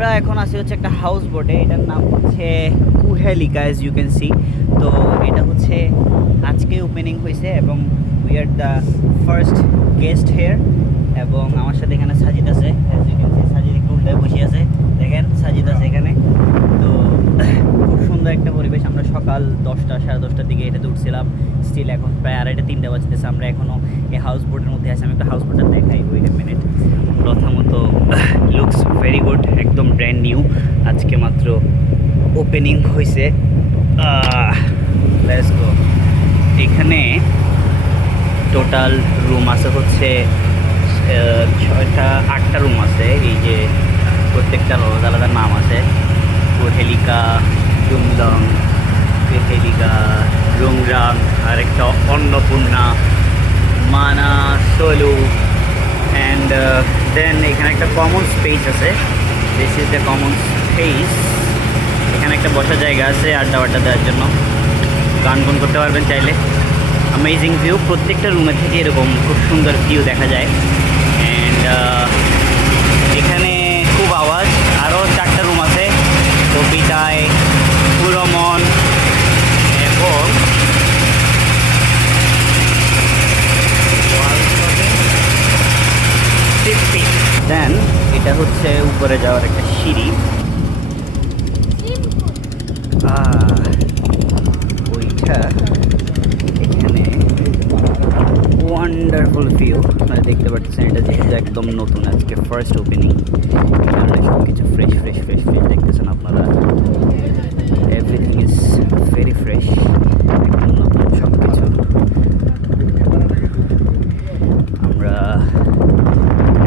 আমরা এখন আছি হচ্ছে একটা হাউস বোটে, এটার নাম হচ্ছে Kuhelika, as you can see. তো এটা হচ্ছে আজকে ওপেনিং হয়েছে এবং we are the first guest here. এবং আমার সাথে এখানে সাজিদ আছে, as you can see. Sajid একটু উল্টায় বসে আছে, দেখেন সাজিদ আছে এখানে। তো খুব সুন্দর একটা পরিবেশ। আমরা সকাল 10টা সাড়ে 10টার দিকে এটাতে উঠছিলাম, স্টিল এখন প্রায় 2:30-3টা বাজতেছে। আমরা এখনও এই হাউস বোটের মধ্যে আছি। আমি একটা হাউস বোটটা দেখাই, ওয়েট এ মিনিট। প্রথমত লুকস ভেরি গুড, একদম ব্র্যান্ড নিউ, আজকে মাত্র ওপেনিং হয়েছে। Let's go. এখানে টোটাল রুম আছে হচ্ছে 6টা 8টা রুম আছে। এই যে প্রত্যেকটার আলাদা আলাদা নাম আছে, কুহেলিকা, ডুমদং, কুহেলিকা, রুংরাং, আর একটা অন্নপূর্ণা, মানা, সোলু। অ্যান্ড দেন এখানে একটা কমন স্পেস আছে, this is the common space. এখানে একটা বসার জায়গা আছে আড্ডা দেওয়ার জন্য, গান গুন করতে পারবেন চাইলে। অ্যামেজিং ভিউ, প্রত্যেকটা রুমের থেকে এরকম খুব সুন্দর ভিউ দেখা যায়। অ্যান্ড এখানে খুব আওয়াজ। আরও 4টা রুম আছে, কবিতায়, পুরমন এবং দেন এটা হচ্ছে উপরে যাওয়ার একটা সিঁড়ি। ওইটা এখানে ওয়ান্ডারফুল ভিউ আপনারা দেখতে পাচ্ছেন। এটা যেহেতু একদম নতুন, আজকে ফার্স্ট ওপেনিং, কারণে সব কিছু ফ্রেশ ফ্রেশ ফ্রেশ ফ্রেশ দেখতেছেন আপনারা। এভরিথিং ইজ ভেরি ফ্রেশ, একদম নতুন সব কিছু। আমরা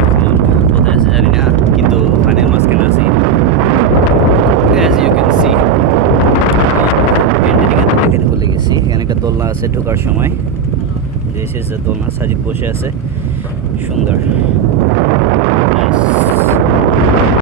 এখন কোথায় আছে জানি না, কিন্তু পানির মাঝখানে আছি, অ্যাজ ইউ ক্যান সি। দেখাতে ভুলে গেছি, এখানে একটা দোলনা আছে ঢোকার সময়। দিস ইজ দ্য দোলনা, সাজিদ বসে আছে, সুন্দর।